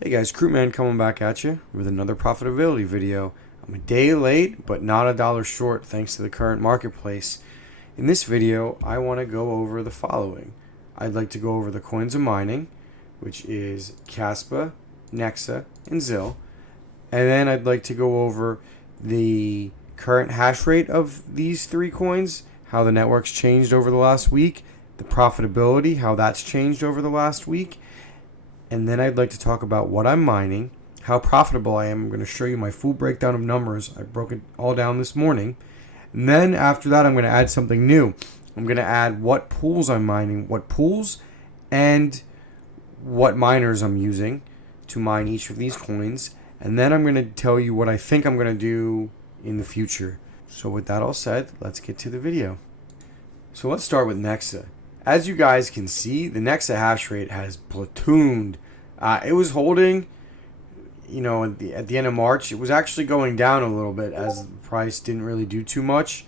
Hey guys, Crewman coming back at you with another profitability video. I'm a day late, but not a dollar short thanks to the current marketplace. In this video, I want to go over the following. I'd like to go over the coins of mining, which is Kaspa, Nexa, and Zil. And then I'd like to go over the current hash rate of these three coins, how the network's changed over the last week, the profitability, how that's changed over the last week. And then I'd like to talk about what I'm mining, how profitable I am. I'm going to show you my full breakdown of numbers. I broke it all down this morning. And then after that, I'm going to add something new. I'm going to add what pools I'm mining, what pools, and what miners I'm using to mine each of these coins. And then I'm going to tell you what I think I'm going to do in the future. So with that all said, let's get to the video. So let's start with Nexa. As you guys can see, the nexa hash rate has platooned. It was holding, at the end of March. It was actually going down a little bit as the price didn't really do too much.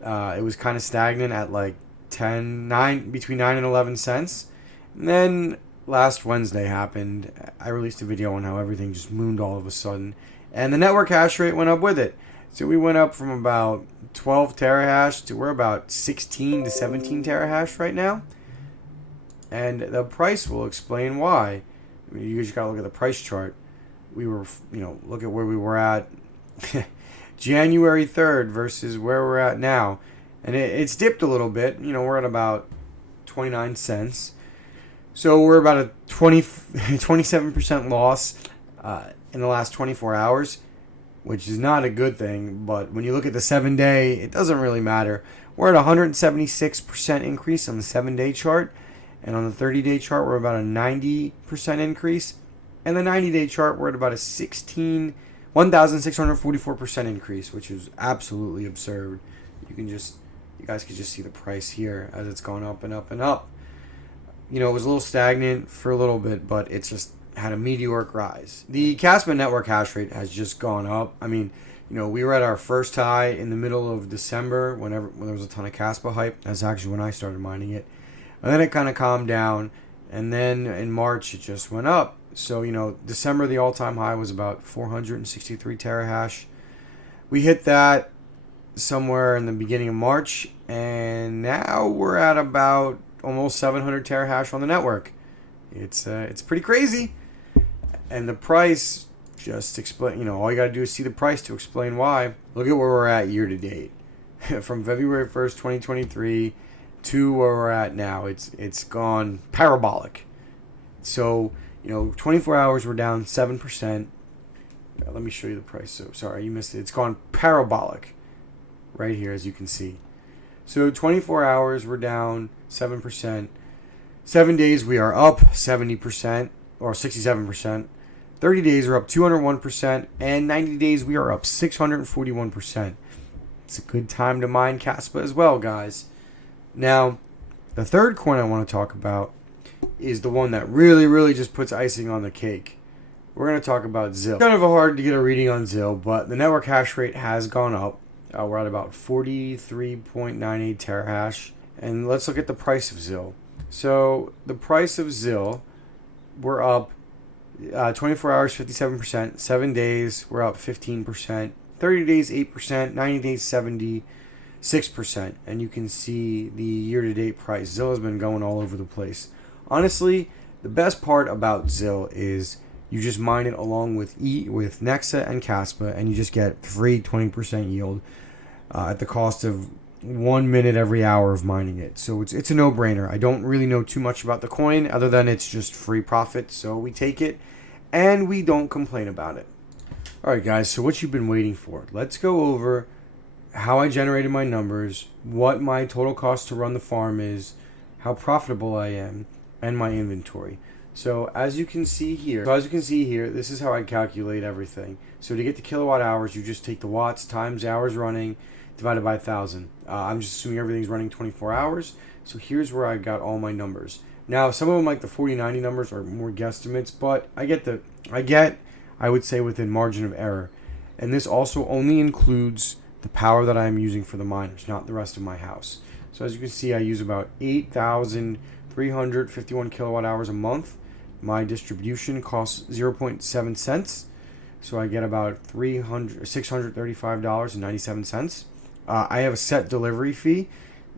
It was kind of stagnant at like between 9 and 11 cents. And then last Wednesday happened. I released a video on how everything just mooned all of a sudden. And the network hash rate went up with it. So we went up from about 12 terahash to we're about 16 to 17 terahash right now. And the price will explain why. You just gotta look at the price chart. We were, look at where we were at January 3rd versus where we're at now. And it's dipped a little bit. We're at about 29 cents. So we're about a 27% loss in the last 24 hours. Which is not a good thing, but when you look at the 7-day, it doesn't really matter. We're at 176% increase on the 7-day chart, and on the 30-day chart, we're about a 90% increase, and the 90-day chart, we're at about a 1,644% increase, which is absolutely absurd. You guys can just see the price here as it's gone up and up and up. It was a little stagnant for a little bit, but it's just had a meteoric rise. The Kaspa network hash rate has just gone up. We were at our first high in the middle of December when there was a ton of Kaspa hype. That's actually when I started mining it. And then it kind of calmed down. And then in March, it just went up. So, December, the all-time high was about 463 terahash. We hit that somewhere in the beginning of March. And now we're at about almost 700 terahash on the network. It's pretty crazy. And the price just explain, all you got to do is see the price to explain why. Look at where we're at year to date. From February 1st, 2023 to where we're at now. It's gone parabolic. So, 24 hours we're down 7%. Let me show you the price. So, sorry, you missed it. It's gone parabolic right here, as you can see. So, 24 hours we're down 7%. 7 days we are up 70% or 67%. 30 days we're up 201%, and 90 days we are up 641%. It's a good time to mine Kaspa as well, guys. Now, the third coin I want to talk about is the one that really, really just puts icing on the cake. We're going to talk about Zil. Kind of hard to get a reading on Zil, but the network hash rate has gone up. We're at about 43.98 terahash. And let's look at the price of Zil. So the price of Zil, we're up 24 hours, 57%. 7 days, we're up 15%. 30 days, 8%. 90 days, 76%. And you can see the year-to-date price. Zil has been going all over the place. Honestly, the best part about Zil is you just mine it along with Nexa and Kaspa, and you just get free 20% yield at the cost of 1 minute every hour of mining it. So it's a no-brainer. I don't really know too much about the coin other than it's just free profit. So we take it and we don't complain about it. Alright guys, so what you've been waiting for. Let's go over how I generated my numbers, what my total cost to run the farm is, how profitable I am, and my inventory. So as you can see here, this is how I calculate everything. So to get the kilowatt hours, you just take the watts times hours running divided by 1,000. I'm just assuming everything's running 24 hours. So here's where I got all my numbers. Now, some of them, like the 4090 numbers, are more guesstimates, but I would say within margin of error. And this also only includes the power that I'm using for the miners, not the rest of my house. So as you can see, I use about 8,351 kilowatt hours a month My distribution costs 0.7 cents. So I get about $635.97. I have a set delivery fee.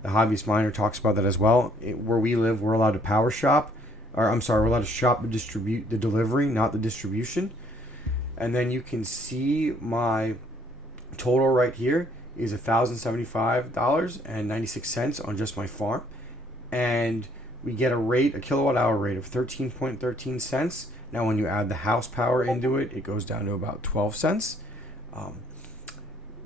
The hobbyist miner talks about that as well. Where we live, we're allowed to power shop. Or I'm sorry, we're allowed to shop and distribute the delivery, not the distribution. And then you can see my total right here is $1,075.96 on just my farm. And we get a kilowatt hour rate of 13.13 cents. Now when you add the house power into it, it goes down to about 12 cents.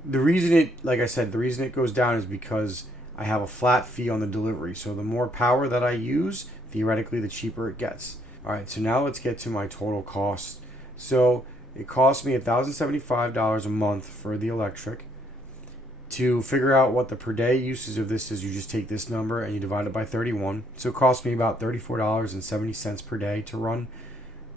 The reason it goes down is because I have a flat fee on the delivery. So the more power that I use, theoretically, the cheaper it gets. All right, so now let's get to my total cost. So it costs me $1,075 a month for the electric. To figure out what the per day usage of this is, you just take this number and you divide it by 31. So it costs me about $34.70 per day to run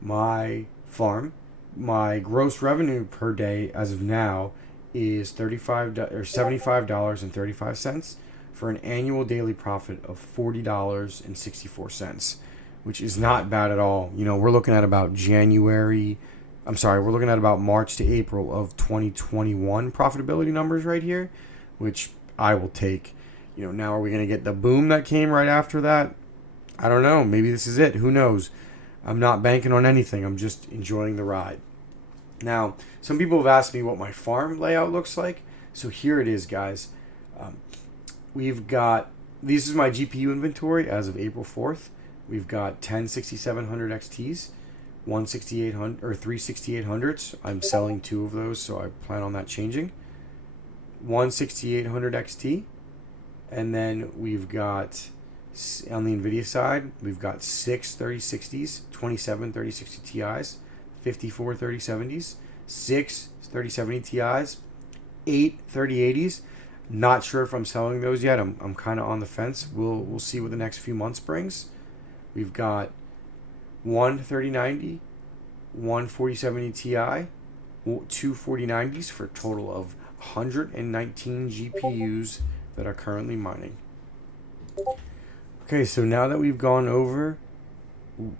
my farm. My gross revenue per day as of now is $75.35 for an annual daily profit of $40.64, which is not bad at all. We're looking at about March to April of 2021 profitability numbers right here, which I will take. Now are we going to get the boom that came right after that? I don't know. Maybe this is it. Who knows? I'm not banking on anything. I'm just enjoying the ride. Now, some people have asked me what my farm layout looks like. So here it is, guys. This is my GPU inventory as of April 4th. We've got 10 6700 XTs. 16800 or 3 6800s. I'm selling 2 of those, so I plan on that changing. 1 6800 XT, and then we've got on the NVIDIA side, we've got 6 3060s, 27 3060 Ti's, 54 3070s, 6 3070 Ti's, 8 3080s. Not sure if I'm selling those yet. I'm kind of on the fence. We'll see what the next few months brings. We've got 1 3090, 1 4070 Ti, 2 4090s for a total of 119 GPUs that are currently mining. Okay, so now that we've gone over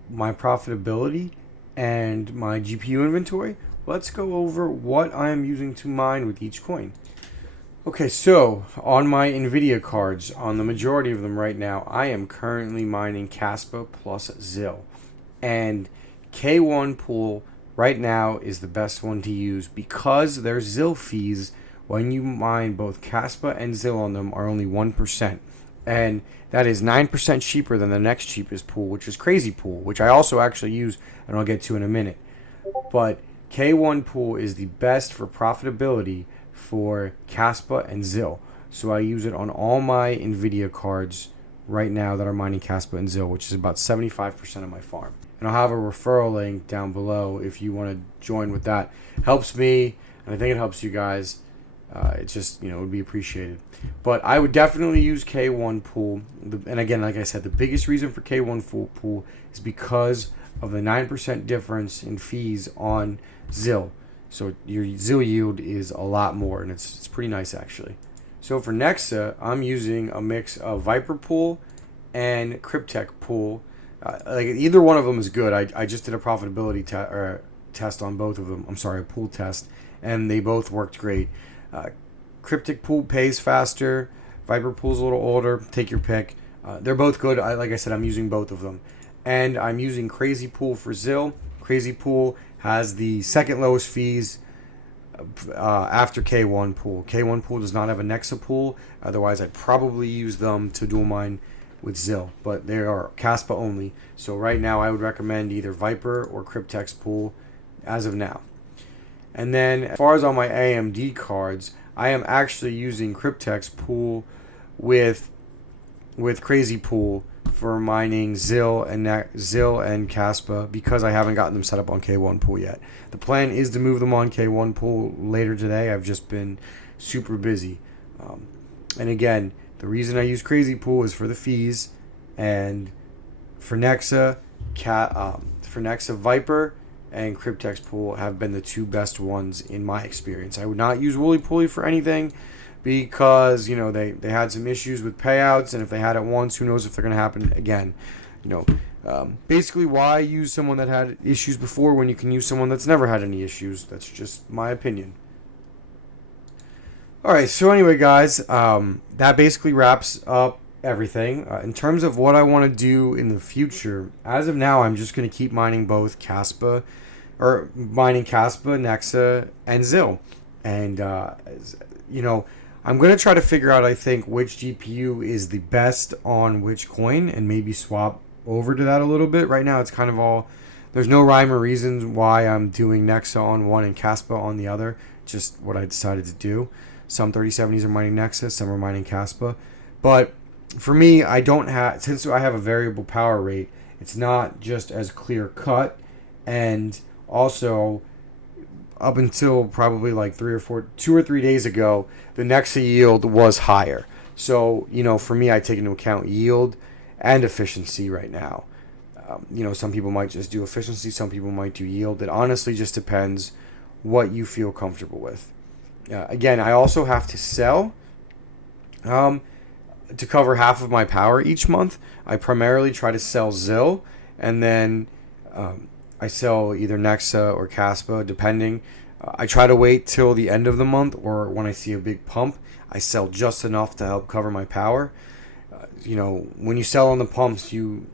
my profitability and my GPU inventory, let's go over what I'm using to mine with each coin. Okay, so on my NVIDIA cards, on the majority of them right now, I am currently mining kaspa plus ZIL. And K1 pool right now is the best one to use because their ZIL fees when you mine both kaspa and ZIL on them are only 1%. And that is 9% cheaper than the next cheapest pool, which is crazypool, which I also actually use and I'll get to in a minute. But K1 pool is the best for profitability for kaspa and ZIL. So I use it on all my NVIDIA cards right now that are mining kaspa and ZIL, which is about 75% of my farm. And I'll have a referral link down below if you want to join with that. Helps me, and I think it helps you guys. It just, it would be appreciated. But I would definitely use K1 pool. And again, like I said, the biggest reason for K1 pool is because of the 9% difference in fees on ZIL. So your ZIL yield is a lot more, and it's pretty nice actually. So for nexa, I'm using a mix of vipor pool and kryptex pool. Like either one of them is good. I just did a profitability test on both of them. I'm sorry, a pool test, and they both worked great. Kryptex pool pays faster. Vipor pool's a little older. Take your pick. They're both good. Like I said, I'm using both of them, and I'm using crazypool for ZIL. Crazypool has the second lowest fees after K1 pool. K1 pool does not have a nexa pool. Otherwise, I'd probably use them to dual mine with ZIL, but they are kaspa only. So right now, I would recommend either Viper or kryptex pool as of now. And then as far as on my AMD cards, I am actually using kryptex pool with crazypool for mining ZIL and kaspa because I haven't gotten them set up on K1 pool yet. The plan is to move them on K1 pool later today. I've just been super busy. And again, the reason I use crazypool is for the fees, and for nexa, Viper and kryptex pool have been the two best ones in my experience. I would not use Wooly Pooly for anything because they had some issues with payouts, and if they had it once, who knows if they're going to happen again. Basically, why use someone that had issues before when you can use someone that's never had any issues? That's just my opinion. Alright, so anyway, guys, that basically wraps up everything. In terms of what I want to do in the future, as of now, I'm just going to keep mining both kaspa, nexa, and zil. And, I'm going to try to figure out, I think, which GPU is the best on which coin and maybe swap over to that a little bit. Right now, it's kind of all... There's no rhyme or reason why I'm doing nexa on one and kaspa on the other. Just what I decided to do. Some 3070s are mining nexa, some are mining kaspa. But for me, since I have a variable power rate, it's not just as clear cut. And also, up until probably like 2 or 3 days ago, the nexa yield was higher. So, for me, I take into account yield and efficiency right now. Some people might just do efficiency, some people might do yield. It honestly just depends what you feel comfortable with. Again, I also have to sell to cover half of my power each month. I primarily try to sell zil, and then I sell either nexa or kaspa, depending. I try to wait till the end of the month, or when I see a big pump, I sell just enough to help cover my power. When you sell on the pumps, you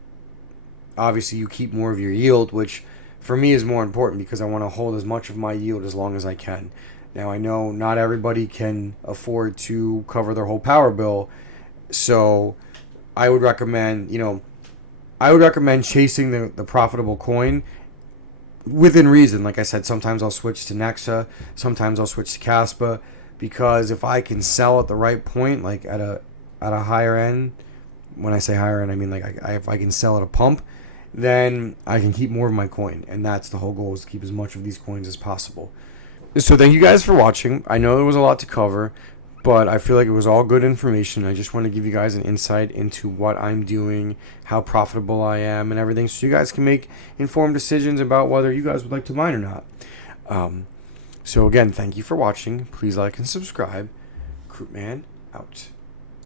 keep more of your yield, which for me is more important because I want to hold as much of my yield as long as I can. Now, I know not everybody can afford to cover their whole power bill, so I would recommend chasing the profitable coin within reason. Like I said, sometimes I'll switch to nexa, sometimes I'll switch to kaspa, because if I can sell at the right point, like at a higher end, when I say higher end, I mean like if I can sell at a pump, then I can keep more of my coin, and that's the whole goal, is to keep as much of these coins as possible. So thank you guys for watching. I know there was a lot to cover, but I feel like it was all good information. I just want to give you guys an insight into what I'm doing, how profitable I am, and everything, so you guys can make informed decisions about whether you guys would like to mine or not. So again, thank you for watching. Please like and subscribe. Krypman out.